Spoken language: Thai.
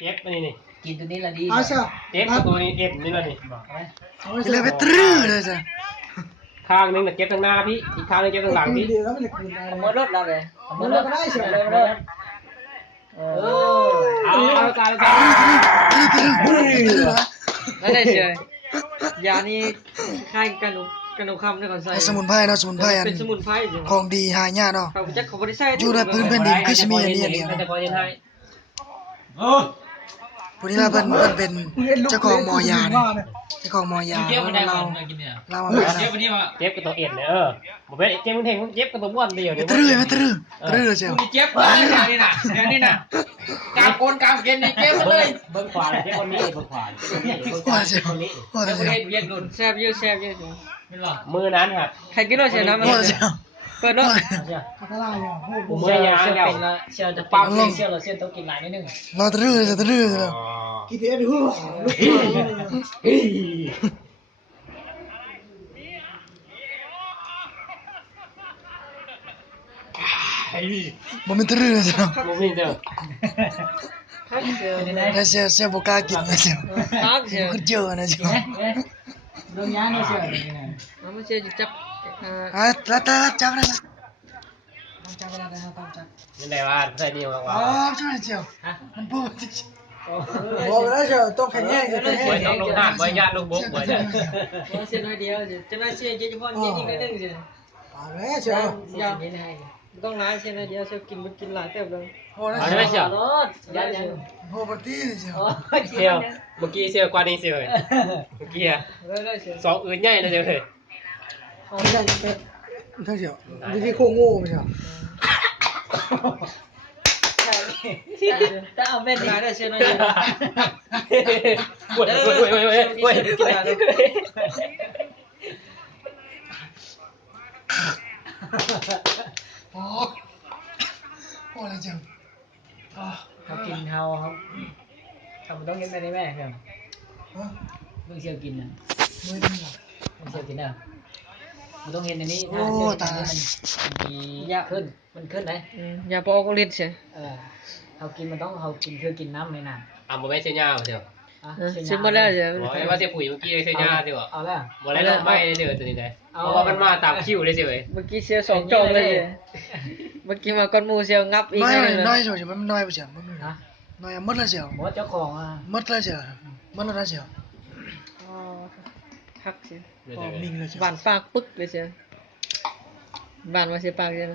เจ็บนี่นี่กินตัวนี้ละดี เอาเชียว เจ็บตัวนี้เอ็มนี่ละนี่บอกไหม เลยไปตรึ้งเลยจ้ะ ข้างนึงน่ะเจ็บทางหน้าพี่อีกข้างนึงเจ็บทางหลังพี่ เดียวแล้วมันจะคืนได้ เอามือรถเราเลยเอามื มั อน ร เลิ ถ กได้เชียว เลยเอาการการ นั่นได้เชียร์ยานี่คล้ายกันนุคำในก่อนใส่ สมุนไพรเนาะสมุนไพรอัน เป็นสมุนไพรจริง ของดีหายากเนาะ เขาจะเขาบริใส่ อยู่ในพื้นแผ่นดินคือสิมีอันนี้อันเดียว จะ เนาะ คอยยังไง ผู้นี้ว่าเพิ่นเป็นเจ้าของหมอยาเนี่ยเจ้าของหมอยาเรามาแบบนั้น เจ็บกับตัวเอ็นเนี่ยผมเป็นเจ็บมึงเท่งเจ็บกับตัวบ้วนเดียวเนี่ย ตรึ้งไม่ตรึ้งเชียว เจ็บเลยนี่น่ะกางโกนกางเกณฑ์นี่เจ็บเลย เบิ้งขวาเจ็บคนนี้เบิ้งขวา ว่าเชียวว่าเชียว เย็นนุ่นแซ่บเยอะไม่หรอ มือนั้นครับ ใครกินรถเชียร์น้ำมัน ว่าเชียว เปิดรถ พัฒนาอย่างโอ้โห มือยาเดียว เชียร์จะปั๊มเชียร์เราเชียร์ต้องกินหลายนิดนึง เราตรึ้งเชียว กี่เดือนดูลูก มันเป็นตรึ้งเชียว มึงนี่เด้อ แล้วเชียวบุกล้ากินเชียว ปั๊มเชียร์ คือเจอนะเชียว โดนยาเนี่ยเชียร์มันเชียร์จับ แล้วจับได้ละ จับเวลาได้ครับจับ นี่ไหนว่าใส่ดีมากว่า อ๋อช่วยเชียวมันพูด บอกแล้วเชียวต้องแข็งแรงจะแข็ง ไว้ แร ต้อง ง ลงน้ำไว้ญาติลงบุกไว้จ้ะ เชียร์น้อยเดียวจะน่าเชียร์เฉพาะนิดนิดนึงเชียร์ เอาแล้วเชียว ยาต้องร้ายเชียร์น้อยเดียวเชียร์กินมันกินหลายเต็มเลย โอ้แล้ว เอาใช่ไหมเชียว รถยายัง โอ้ปฏิเชียว เชียวเมื่อกี้เชียวกว่านี้เชียวเมื่อกี้อะ เลยเชียร์ สองอื่นใหญ่เลยเชียวเลย ไม่ใช่เท่าเชียวดูที่โค้งโง่ไม่ใช่ ถ้าเอาเม็ดมาได้เชียร์น้อยเดียว เว้ย โอ้โอ้แล้วเชียว เขากินเฮาครับทำต้องกินไปได้แม่ครับมึงเชียวกินนะ มือดีหรอ มึงเชียวกินนะมึงต้องเห็นในนี้ โอ้ตาย มียาขึ้นมันขึ้นไหนยาปอกฤทธิ์ใช่เขากินมันต้องเขากินคือกินน้ำไม่นาน อ่ะบ่แม่เชียร์เชียว ชิมมาแล้วเชียว บอกว่าเชียร์ปุ๋ยเมื่อกี้เชียร์เชียว เอาละ บอกแล้วไม่เชียวตัวนี้เลยเพราะว่ามันมาตามคิวเลยเชียวเลย เมื่อกี้เชียวสองจอมเลยเมื่อกี้มาก้อนมูเชียวงับอีก น้อยเชียวมันน้อยไปเชียวมัน นะ น้อยมัดแล้วเชียว หมอเจ้าของอ่ะ มัดแล้วเชียวมัดแล้วเชียว ฮักเชียว อ๋อมิงเลยเชียว หวานปากปึ๊กเลยเชียวหวานมาเชียวปากเชียว